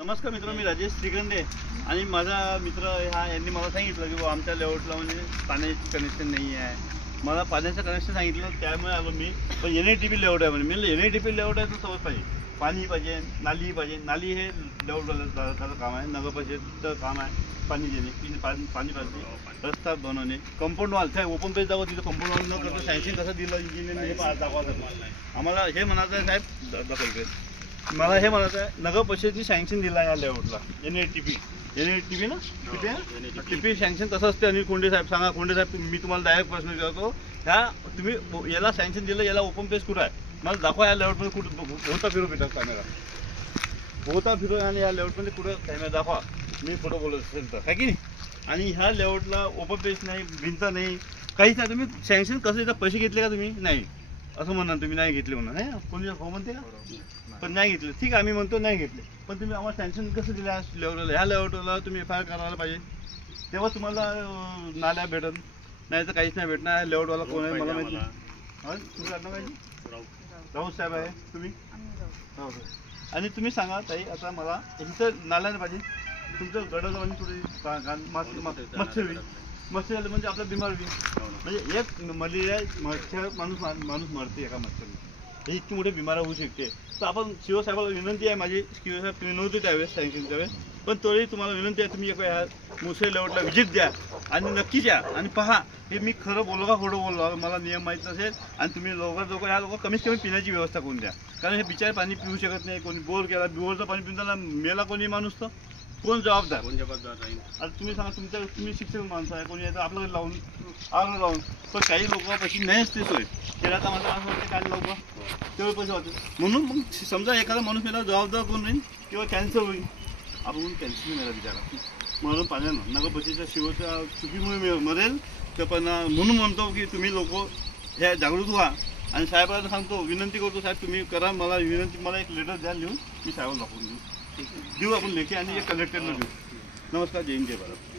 नमस्कार मित्र, मी राजेश श्रीगंडे आणि माझा मित्र यांनी मला सांगितलं की बाबा आमच्या लेआउटला म्हणजे पाण्याची कनेक्शन नाही आहे. मला पाण्याचं कनेक्शन सांगितलं, त्यामुळे आलो मी. पण NITP लेआउट आहे म्हणे. मी NITP लेआउट आहे तर समज पाहिजे, पाणी पाहिजे, नाली पाहिजे. नाली हे लेआउटवाल्याचं काम आहे, नगर परिषदेचं काम आहे. पाणी देणे, पाणी पाहिजे, रस्ता बनवणे, कंपाऊंड वॉल. त्या ओपन पेज दाखवा, तिथं कंपाऊंड वॉल न करता सँक्शन कसं दिलं इंजिनियरने हे दाखवा. आम्हाला हे म्हणायचं आहे साहेब, दाखवा इकडे. मला हे म्हणायचं आहे, नगर परिषदेची सँक्शन दिला या लेआउटला. NITP ना, TP सँक्शन कसं असते? अनिल कोंडे साहेब सांगा. कोंडे साहेब, मी तुम्हाला डायरेक्ट प्रश्न विचारतो, ह्या तुम्ही याला सँक्शन दिलं, याला ओपन पेज कुठं आहे? मला दाखवा. या लेआउटमध्ये कुठं होता फिरो कॅमेरा होता फिरो, आणि या लेआउटमध्ये कुठं कॅमेरा दाखवा. मी फोटो बोलत असेल तर, काय की नाही? आणि ह्या लेआउटला ओपन पेज नाही, भिंत नाही, काहीच नाही. तुम्ही सँक्शन कसं येतं? पैसे घेतले का तुम्ही? नाही असं म्हणा, तुम्ही नाही घेतले म्हणून. हे कोणी हो म्हणते का? पण नाही घेतले, ठीक आहे, आम्ही म्हणतो नाही घेतले. पण तुम्ही आम्हाला सँक्शन कसं दिलं ह्या लेआउटला? ह्या लेआउटला तुम्ही FIR करायला पाहिजे, तेव्हा तुम्हाला नाल्या भेटत, नाही तर काहीच नाही भेटणार. लेआउटवाला कोण आहे मला माहिती नाही. तुम्ही आता माहिती राऊत साहेब आहे तुम्ही. हो सर. आणि तुम्ही सांगा ताई, आता मला इथं नाल्या नाही पाहिजे. तुमचं गडद म्हणजे थोडी मच्छर झालं म्हणजे आपलं बिमार होईल. म्हणजे एक मलेरिया मच्छर माणूस मरते एका मच्छरने. हे इतकी मोठी बिमारी होऊ शकते. तर आपण शिवसाहेबाला विनंती आहे माझी, शिवसाहेब तुम्ही नव्हते त्यावेळेस सँक्शन त्यावेळेस, पण तरी तुम्हाला विनंती आहे, तुम्ही ह्या मुसे लेआउटला व्हिजिट द्या आणि नक्की द्या आणि पहा हे मी खरं बोललो का खोटं बोललो, मला नियम माहीत नसेल. आणि तुम्ही लवकर ह्या लोक कमीत कमी पिण्याची व्यवस्था करून द्या, कारण हे बिचारे पाणी पिऊ शकत नाही. कोणी बोर केला, बोरचं पाणी पिऊन त्याला मेला कोणी माणूस, तर कोण जबाबदार राहील? आता तुम्ही सांगा, तुम्ही शिक्षक माणसं आहे, कोणी येतं आपल्याला लावून आग लावून. पण काही लोकांपाशी नाही असते सोय. खेळाचा माझा माणूस वाटते, काय लोक तेवढे पैसे वाटते. म्हणून मग समजा एखादा माणूस मेला, जबाबदार कोण राहील? किंवा कॅन्सर होईल. आपण कॅन्सर मेला बिचारा म्हणून पाण्यानं नगर परिषदेच्या शिवच्या चुकीमुळे मरेल. तर पण म्हणून म्हणतो की तुम्ही लोक ह्या जागृत व्हा. आणि साहेबांना सांगतो, विनंती करतो, साहेब तुम्ही करा. मला विनंती, मला एक लेटर द्या लिहून, मी साहेबांना दाखवून देऊ आपण लेखी, आणि एक कलेक्टरला देऊ. नमस्कार, जय हिंद, जय भारत.